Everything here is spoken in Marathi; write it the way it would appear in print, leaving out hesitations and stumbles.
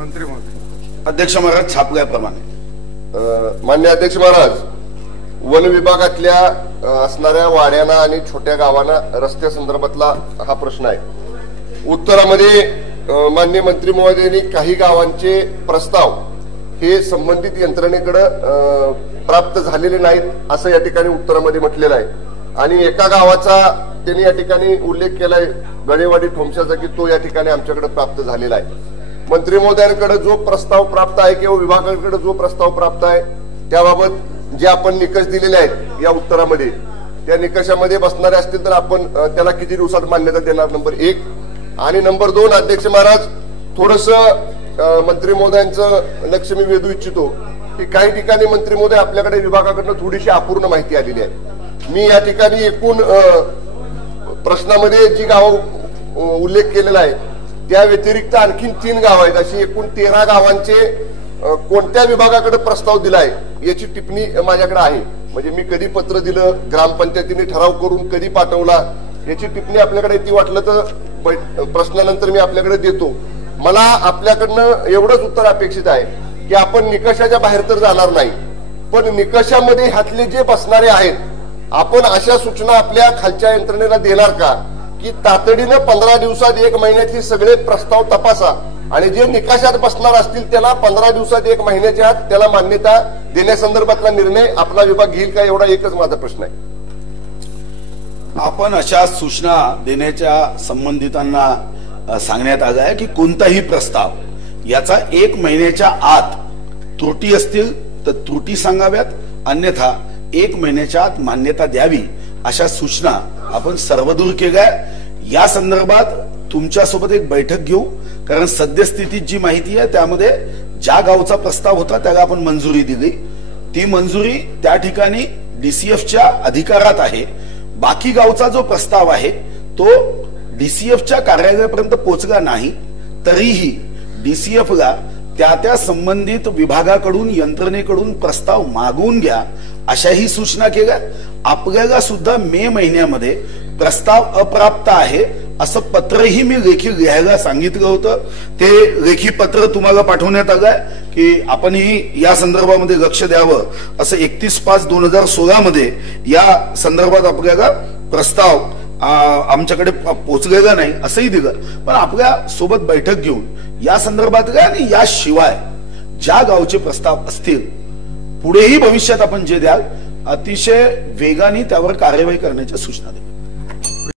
मंत्री महोदय. अध्यक्ष महाराज छापल्याप्रमाणे. मान्य अध्यक्ष महाराज, वन विभागातल्या असणाऱ्या वाड्यांना आणि छोट्या गावांना रस्त्या संदर्भातला हा प्रश्न आहे. उत्तरामध्ये माननीय मंत्री महोदयांनी काही गावांचे प्रस्ताव हे संबंधित यंत्रणेकडे प्राप्त झालेले नाहीत असं या ठिकाणी उत्तरामध्ये म्हटलेलं आहे. आणि एका गावाचा त्यांनी या ठिकाणी उल्लेख केलाय, गणेवाडी ठोमशाचा, की तो या ठिकाणी आमच्याकडे प्राप्त झालेला आहे. मंत्री महोदयांकडे जो प्रस्ताव प्राप्त आहे किंवा विभागाकडे जो प्रस्ताव प्राप्त आहे त्याबाबत जे आपण निकष दिलेले आहेत या उत्तरामध्ये, त्या निकषामध्ये बसणारे असतील तर आपण त्याला किती दिवसात मान्यता देणार, नंबर 1. आणि नंबर 2, अध्यक्ष महाराज, थोडस मंत्री महोदयांचं लक्ष मी वेधू इच्छितो की काही ठिकाणी मंत्री महोदय आपल्याकडे विभागाकडनं थोडीशी अपूर्ण माहिती आलेली आहे. मी या ठिकाणी एकूण प्रश्नामध्ये जी गाव उल्लेख केलेला आहे त्या व्यतिरिक्त आणखीन 3 गाव आहेत, अशी एकूण 13 गावांचे कोणत्या विभागाकडे प्रस्ताव दिलाय याची टिप्पणी माझ्याकडे आहे. म्हणजे मी कधी पत्र दिलं, ग्रामपंचायतीने ठराव करून कधी पाठवला, याची टिप्पणी आपल्याकडे ती वाटलं तर प्रश्नानंतर मी आपल्याकडे देतो. मला आपल्याकडनं एवढंच उत्तर अपेक्षित आहे की आपण निकषाच्या बाहेर तर जाणार नाही, पण निकषामध्ये ह्यातले जे बसणारे आहेत आपण अशा सूचना आपल्या खालच्या यंत्रणेला देणार का की तातडीनं 15 दिवसात 1 महिन्यात हे सगळे प्रस्ताव तपासा आणि जे निकषात बसणार असतील त्याला 15 दिवसात 1 महिन्याच्या आत त्याला मान्यता देण्यासंदर्भातला निर्णय आपला विभाग घेईल का, एवढा एकच माझा प्रश्न आहे. आपण अशा सूचना देण्याच्या संबंधितांना सांगण्यात आलं आहे की कोणताही प्रस्ताव याचा 1 महिन्याच्या आत त्रुटी असतील तर त्रुटी सांगाव्यात, अन्यथा 1 महिन्याच्या आत मान्यता द्यावी अशा सूचना आपण सर्वदूर केल्या. या संदर्भात तुमच्यासोबत एक बैठक घेऊ, कारण सद्यस्थितीत जी माहिती आहे त्यामध्ये ज्या गावचा प्रस्ताव होता त्याला आपण मंजुरी दिली, ती मंजुरी त्या ठिकाणी डीसीएफच्या अधिकारात आहे. बाकी गावचा जो प्रस्ताव आहे तो डीसीएफच्या कार्यालयापर्यंत पोहोचला नाही, तरीही डीसीएफला त्या संबंधित विभागाकडून यंत्रणेकडून प्रस्ताव मागवून घ्या अशाही सूचना केल्या. आपल्याला सुद्धा मे महिन्यामध्ये प्रस्ताव अप्राप्त आहे असं पत्रही मी लेखी लिहायला सांगितलं होतं. ते लेखी पत्र तुम्हाला पाठवण्यात आलंय की आपणही या संदर्भामध्ये लक्ष द्यावं असं 31/5/2016 मध्ये या संदर्भात आपल्याला प्रस्ताव आमच्याकडे पोहोचलेला नाही असंही दिलं. पण आपल्या सोबत बैठक घेऊन या संदर्भातल्या आणि याशिवाय ज्या गावचे प्रस्ताव असतील पुढेही भविष्यात आपण जे द्याल अतिशय वेगाने त्यावर कार्यवाही करण्याच्या सूचना देऊ.